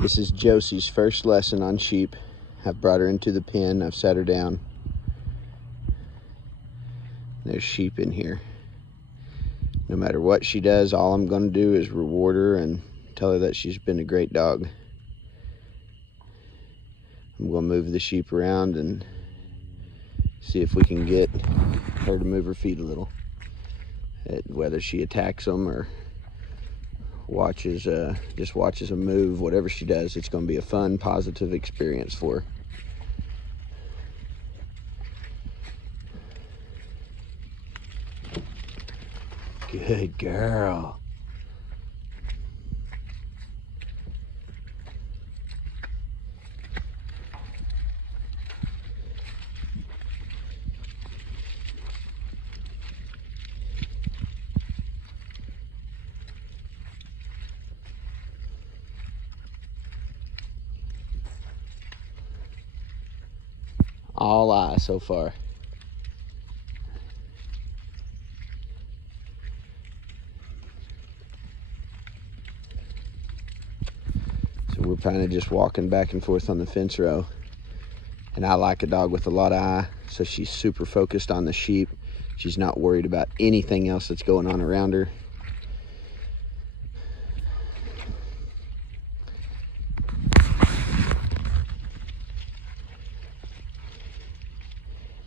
This is Josie's first lesson on sheep. I've brought her into the pen, I've sat her down. There's sheep in here. No matter what she does, all I'm going to do is reward her and tell her that she's been a great dog. I'm going to move the sheep around and see if we can get her to move her feet a little. Whether she attacks them or just watches them move, whatever she does, it's going to be a fun, positive experience for her. Good girl. All eye so far. So we're kind of just walking back and forth on the fence row. And I like a dog with a lot of eye, so she's super focused on the sheep. She's not worried about anything else that's going on around her.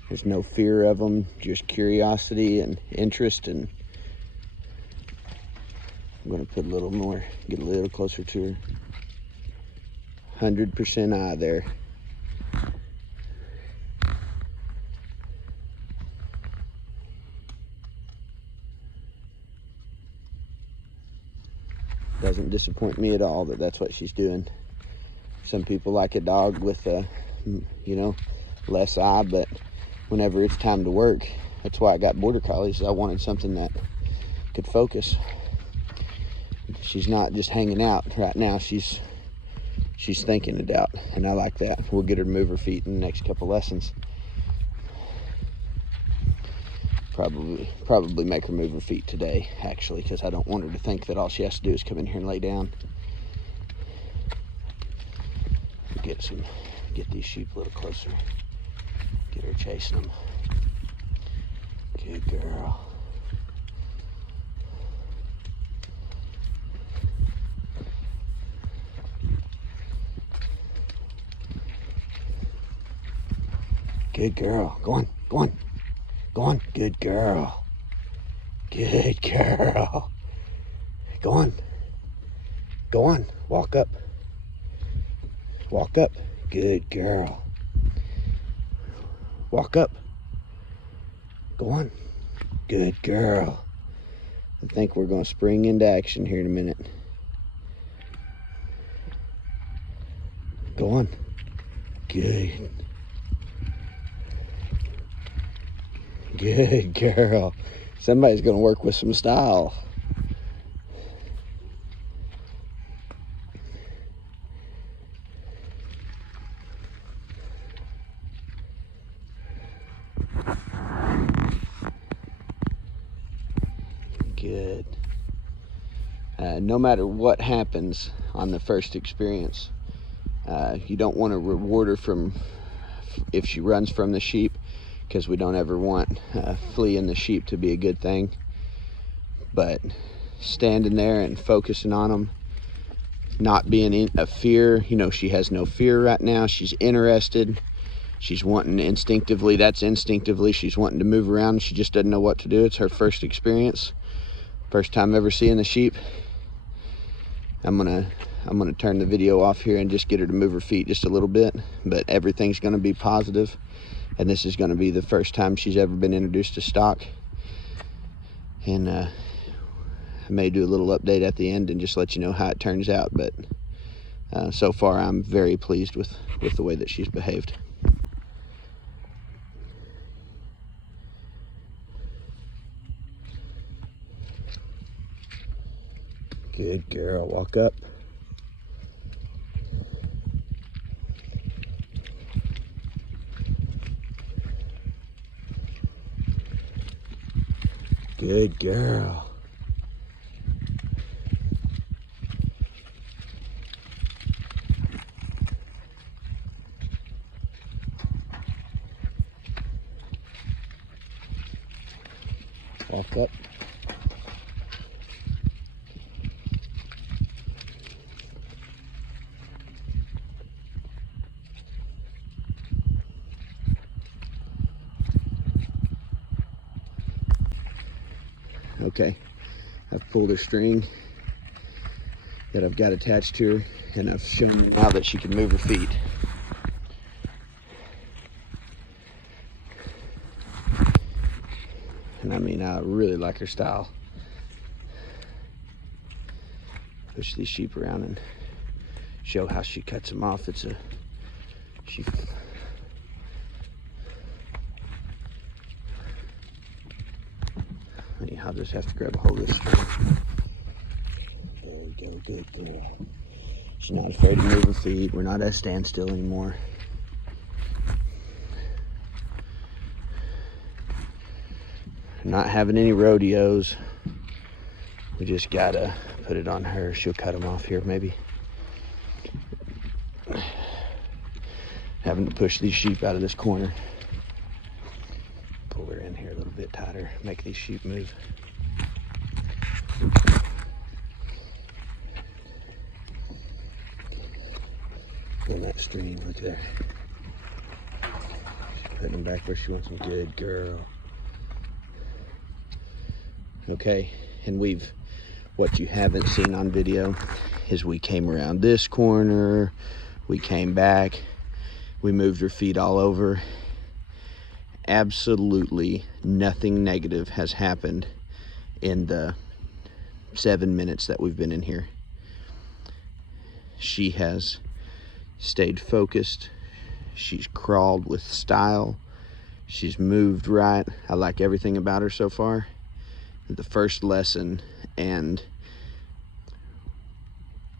There's no fear of them, just curiosity and interest. And I'm gonna put a little more, get a little closer to her. 100% eye there. Doesn't disappoint me at all that that's what she's doing. Some people like a dog with less eye, but whenever it's time to work, that's why I got border collies. I wanted something that could focus. She's not just hanging out right now, she's thinking it out, and I like that. We'll get her to move her feet in the next couple lessons. Probably make her move her feet today, actually, because I don't want her to think that all she has to do is come in here and lay down. Get these sheep a little closer. Get her chasing them. Good girl. Good girl. Go on, go on. Go on. Good girl. Good girl. Go on. Go on. Walk up. Walk up. Good girl. Walk up. Go on. Good girl. I think we're going to spring into action here in a minute. Go on. Good. Good girl. Somebody's going to work with some style. Good. No matter what happens on the first experience, you don't want to reward her if she runs from the sheep, because we don't ever want fleeing the sheep to be a good thing. But standing there and focusing on them, not being in a fear, she has no fear right now. She's interested. She's wanting instinctively, she's wanting to move around. She just doesn't know what to do. It's her first experience. First time ever seeing the sheep. I'm gonna turn the video off here and just get her to move her feet just a little bit, but everything's gonna be positive, and this is gonna be the first time she's ever been introduced to stock. And I may do a little update at the end and just let you know how it turns out, but so far I'm very pleased with the way that she's behaved. Good girl. Walk up. Good girl. Back up. Okay, I've pulled her string that I've got attached to her, and I've shown her now that she can move her feet. And I mean, I really like her style. Push these sheep around and show how she cuts them off. I'll just have to grab a hold of this string. There we go, good girl. She's not afraid to move her feet. We're not at a standstill anymore. Not having any rodeos. We just gotta put it on her. She'll cut them off here maybe. Having to push these sheep out of this corner. Pull her in here a little bit tighter, make these sheep move. And that stream, look there. She's putting them back where she wants them. Good girl. Okay, and what you haven't seen on video is we came around this corner, we came back, we moved her feet all over. Absolutely nothing negative has happened in the 7 minutes that we've been in here. She has stayed focused. She's crawled with style. She's moved right. I like everything about her so far. The first lesson, and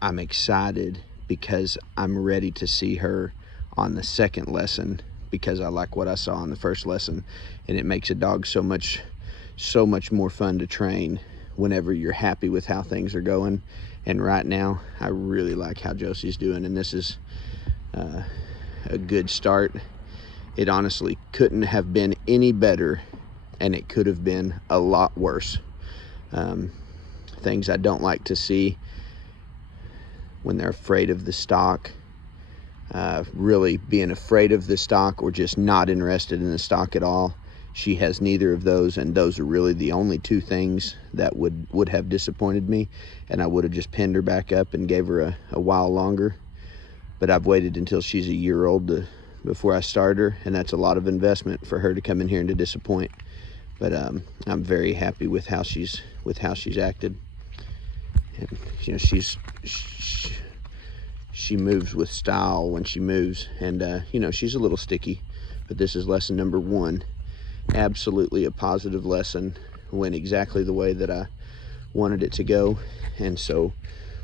I'm excited because I'm ready to see her on the second lesson, because I like what I saw in the first lesson, and it makes a dog so much more fun to train whenever you're happy with how things are going. And right now I really like how Jossie's doing, and this is a good start. It honestly couldn't have been any better, and it could have been a lot worse. Things I don't like to see when they're afraid of the stock, really being afraid of the stock or just not interested in the stock at all. She has neither of those, and those are really the only two things that would have disappointed me, and I would have just pinned her back up and gave her a while longer. But I've waited until she's a year old before I start her, and that's a lot of investment for her to come in here and to disappoint. But I'm very happy with how she's acted. And, you know, she moves with style when she moves, and you know, she's a little sticky, but this is lesson number 1. Absolutely a positive lesson. Went exactly the way that I wanted it to go. And so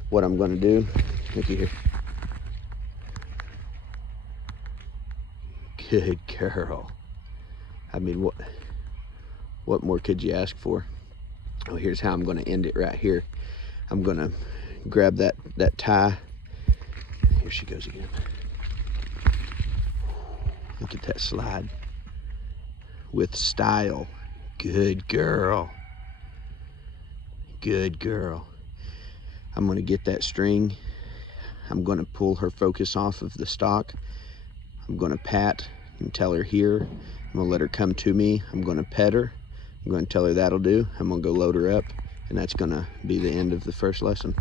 what I'm going to do, looky here. Good girl. I mean, what more could you ask for? Oh, here's how I'm going to end it right here. I'm going to grab that tie. Here she goes again. Look at that slide. With style. Good girl. Good girl. I'm going to get that string. I'm going to pull her focus off of the stock. I'm going to pat and tell her here. I'm going to let her come to me. I'm going to pet her. I'm going to tell her that'll do. I'm going to go load her up, and that's going to be the end of the first lesson.